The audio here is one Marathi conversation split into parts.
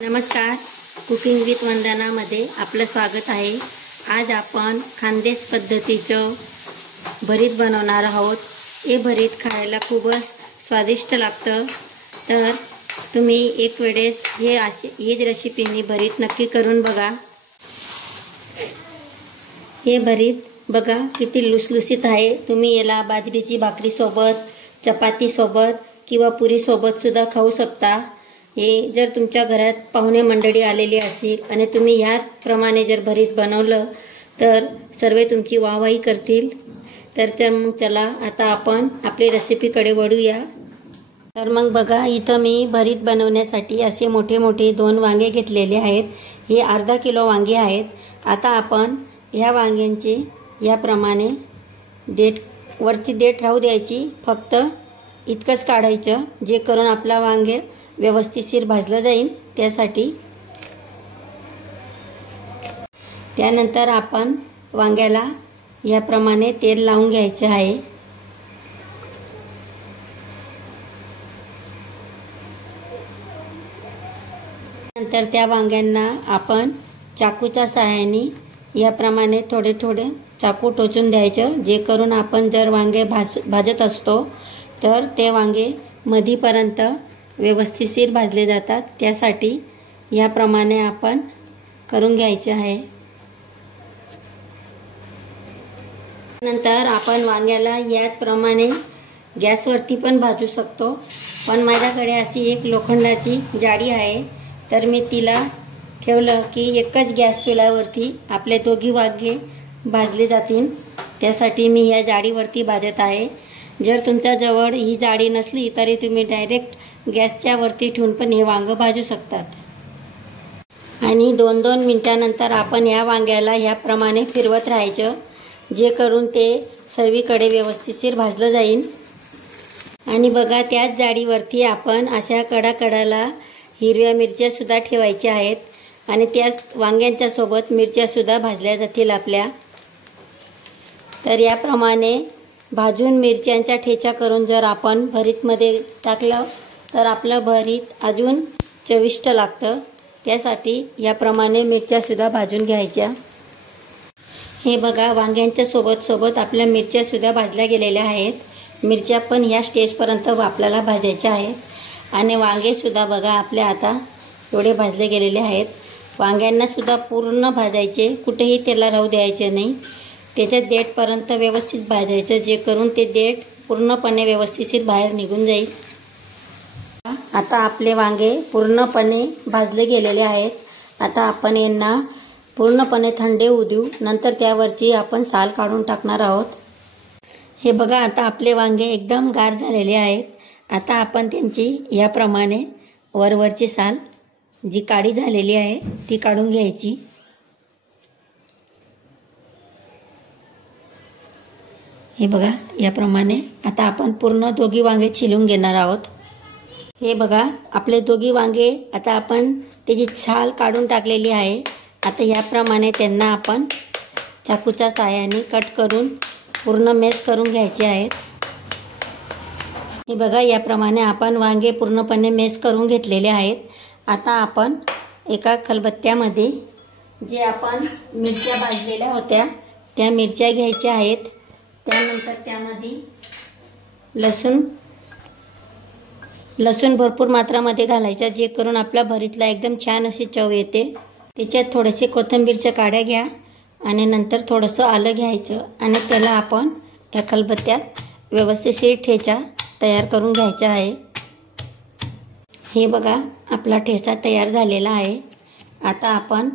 नमस्कार, कुकिंग विथ वंदनामध्ये आपलं स्वागत आहे। आज आपण खानदेश पद्धतीचं भरीत बनवणार आहोत। हे भरीत खायला खूपच स्वादिष्ट लागतं। तर तुम्ही एक वेळेस हीच रेसिपीने भरीत नक्की करून बघा। हे भरीत बघा किती लुसलुसीत आहे। तुम्ही याला बाजरीची भाकरी सोबत, चपाती सोबत किंवा पुरी सोबत सुद्धा खाऊ शकता। हे जर तुमच्या घरात पाहुणे मंडळी आलेली असेल आणि तुम्ही याप्रमाणे जर भरीत बनवलं तर सर्व तुमची वाहवाही करतील। तर मग चला आता आपण आपली रेसिपीकडे वळूया। तर मग बघा, इथं मी भरीत बनवण्यासाठी असे मोठे मोठे 2 वांगे घेतलेले आहेत। हे अर्धा किलो वांगे आहेत। आता आपण ह्या वांग्यांचे याप्रमाणे वरची देठ राहू द्यायची, फक्त इतकंच काढायचं जे करून आपला वांगे व्यवस्थितशीर भाजलं जाईल त्यासाठी। त्यानंतर आपण वांग्याला याप्रमाणे तेल लावून घ्यायचे आहे। नंतर त्या वांग्यांना आपण चाकूच्या सहाय्याने याप्रमाणे थोडे थोडे चाकू टोचून द्यायचं, जे करून आपण जर वांगे भाजत असतो तर ते वांगे मधीपर्यंत व्यवस्थितशीर भाजले जातात। त्यासाठी याप्रमाणे आपण करून घ्यायचे आहे। नंतर आपण वांग्याला याप्रमाणे गॅसवरती पण भाजू शकतो, पण माझ्याकडे अशी एक लोखंडाची जाळी आहे, तर मी तिला ठेवलं की एकच गॅस चुल्यावरती आपले दोघी वांगे भाजले जातील। त्यासाठी मी या जाळीवरती भाजत आहे। जर तुमच्या जवळ ही जाळी नसली तरी तुम्ही डायरेक्ट गॅसच्या वरती ठेवून पण हे वांग भाजू शकतात। आणि 2-2 मिनिटांनंतर आपण या वांग्याला याप्रमाणे फिरवत राहायचं, जे करून ते सर्वीकडे व्यवस्थितशीर भाजलं जाईल। आणि बघा, त्याच जाळीवरती आपण अशा कडाकडाला हिरव्या मिरच्या सुद्धा ठेवायच्या आहेत आणि त्याच वांग्यांच्या सोबत मिरच्या सुद्धा भाजल्या जातील आपल्या। तर याप्रमाणे भाजून मिरच्यांचा ठेचा करून जर आपण भरीतमध्ये टाकलं तर आपलं भरीत अजून चविष्ट लागतं। त्यासाठी याप्रमाणे मिरच्या सुद्धा भाजून घ्यायच्या। हे बघा, वांग्यांच्या सोबत आपल्या मिरच्या सुद्धा भाजल्या गेलेल्या आहेत। मिरच्या पण या स्टेजपर्यंत आपल्याला भाजायच्या आहेत। आणि वांगे सुद्धा बघा आपले आता एवढे भाजले गेलेले आहेत। वांग्यांना सुद्धा पूर्ण भाजायचे, कुठेही त्याला राहू द्यायचे नाही। त्याच्या देठपर्यंत व्यवस्थित भाजायचं, जे करून ते देठ पूर्णपणे व्यवस्थित बाहेर निघून जाईल। आता आपले वांगे पूर्णपणे भाजले गेलेले आहेत। आता आपण यांना पूर्णपणे थंड होऊ देऊ, नंतर त्यावरची आपण साल काढून टाकणार आहोत। हे बघा, आता आपले वांगे एकदम गार झालेले आहेत। आता आपण त्यांची याप्रमाणे वरवरची साल जी काळी झालेली आहे ती काढून घ्यायची। हे बघा, याप्रमाणे आता आपण पूर्ण दोघी वांगे छिलून घेणार आहोत। हे बघा, आपले दोघी वांगे आता आपण त्याची छाल काढून टाकलेली आहे। आता याप्रमाणे त्यांना आपण चाकूच्या सहाय्याने कट करून पूर्ण मॅश करून घ्यायचे आहेत। हे बघा, याप्रमाणे आपण वांगे पूर्णपणे मॅश करून घेतलेले आहेत। आता आपण एका खलबत्त्यामध्ये जे आपण मिरच्या भाजलेल्या होत्या त्या मिरच्या घ्यायच्या आहेत। त्यानंतर त्यामध्ये लसूण भरपूर मात्रामध्ये घालायचा, जे करून आपल्या भरीतला एकदम छान अशी चव येते। त्याच्यात थोडेसे कोथिंबीरच्या काड्या घ्या आणि नंतर थोडंसं आलं घ्यायचं आणि त्याला आपण या खलबत्त्यात व्यवस्थित ठेचा तयार करून घ्यायचा आहे। हे बघा, आपला ठेचा तयार झालेला आहे। आता आपण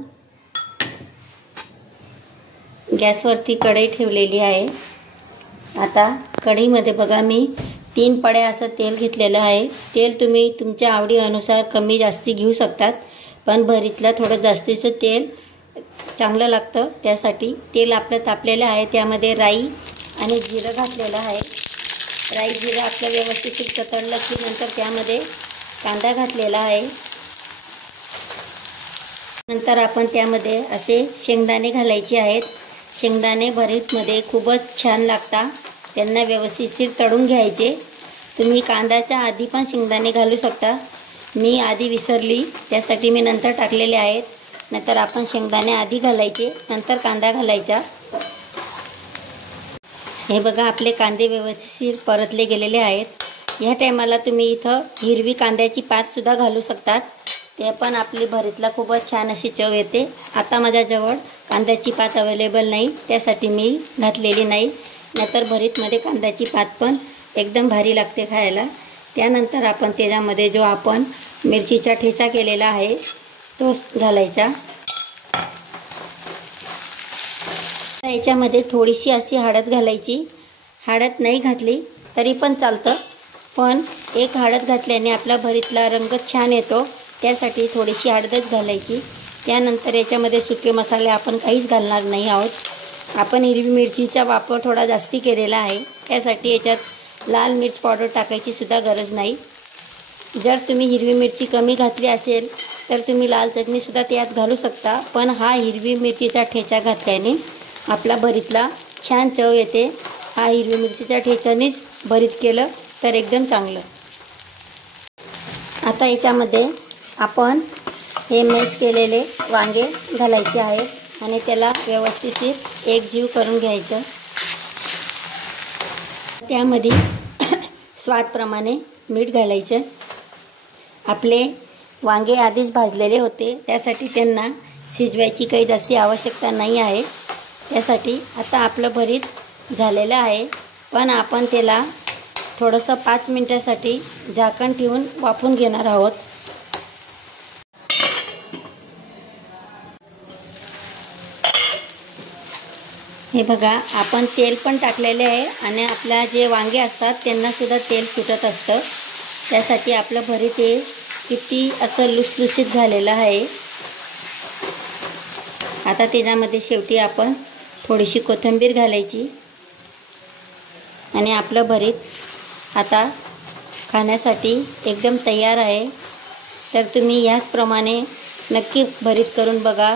गॅसवरती कढई ठेवलेली आहे। आता कढईमध्ये बघा, मी 3 पड्या असं तेल घेतलेलं आहे। तेल तुम्ही तुमच्या आवडीनुसार कमी जास्ती घेऊ शकतात, पण भरीतला थोडं जास्तीचं तेल चांगलं लागतं। त्यासाठी तेल आपलं तापलेलं आहे, त्यामध्ये राई आणि जिरं घातलेलं आहे। राई जिरं आपलं व्यवस्थित तळलं की नंतर त्यामध्ये कांदा घातलेला आहे। नंतर आपण त्यामध्ये असे शेंगदाणे घालायचे आहेत। शेंगदाणे भरीतमध्ये खूपच छान लागतात, त्यांना व्यवस्थित तळून घ्यायचे। तुम्ही कांद्याच्या आधी पण शेंगदाणे घालू शकता, मी आधी विसरली, त्यासाठी मी नंतर टाकलेले आहेत. नंतर आपण शेंगदाणे आधी घालायचे, नंतर कांदा घालायचा. हे बघा आपले कांदे व्यवस्थित परतले गेलेले आहेत. ह्या टायमाला तुम्ही इथं हिरवी कांद्याची पातसुद्धा घालू शकतात. ते पण आपली भरीतला खूपच छान अशी चव येते. आता माझ्याजवळ कांद्याची पात अवेलेबल नाही, त्यासाठी मी घातलेली नाही. नंतर भरीतमध्ये कांद्याची पात पण एकदम भारी लागते खायला. त्यानंतर आपण त्याच्यामध्ये जो आपण मिरचीचा ठेचा केलेला आहे तो घालायचा. याच्यामध्ये थोडीशी अशी हळद घालायची. हळद नाही घातली तरी पण चालतं, पण एक हळद घातल्याने आपला भरीतला रंग छान येतो, त्यासाठी थोडीशी हळदच घालायची. त्यानंतर याच्यामध्ये सुके मसाले आपण काहीच घालणार नाही आहोत. आपण हिरवी मिरचीचा वापर थोडा जास्ती केलेला आहे, त्यासाठी याच्यात लाल मिर्च पावडर टाकायची सुद्धा गरज नाही. जर तुम्ही हिरवी मिरची कमी घातली असेल तर तुम्ही लाल चटणीसुद्धा त्यात घालू शकता, पण हा हिरवी मिरचीचा ठेचा घातल्याने आपला भरीतला छान चव येते. हा हिरवी मिरचीच्या ठेच्यानेच भरीत केलं तर एकदम चांगलं. आता याच्यामध्ये आपण हे मॅश केलेले वांगे घालायचे आहेत आणि त्याला व्यवस्थित एकजीव करून घ्यायचं. त्यामध्ये स्वादप्रमाणे मीठ घालायचं. आपले वांगे आधीच भाजलेले होते, त्यासाठी त्यांना शिजवायची काही जास्ती आवश्यकता नाही आहे. त्यासाठी आता आपलं भरीत झालेलं आहे, पण आपण त्याला थोडंसं 5 मिनिटासाठी झाकण ठेवून वाफवून घेणार आहोत. हे बघा आपण तेल पण टाकलेले आहे आणि आपल्या जे वांगे असतात त्यांनासुद्धा तेल सुटत असतं. त्यासाठी आपलं भरीत हे किती असं लुसलुसीत झालेलं आहे. आता त्याच्यामध्ये शेवटी आपण थोडीशी कोथिंबीर घालायची आणि आपलं भरीत आता खाण्यासाठी एकदम तयार आहे. तर तुम्ही याचप्रमाणे नक्की भरीत करून बघा.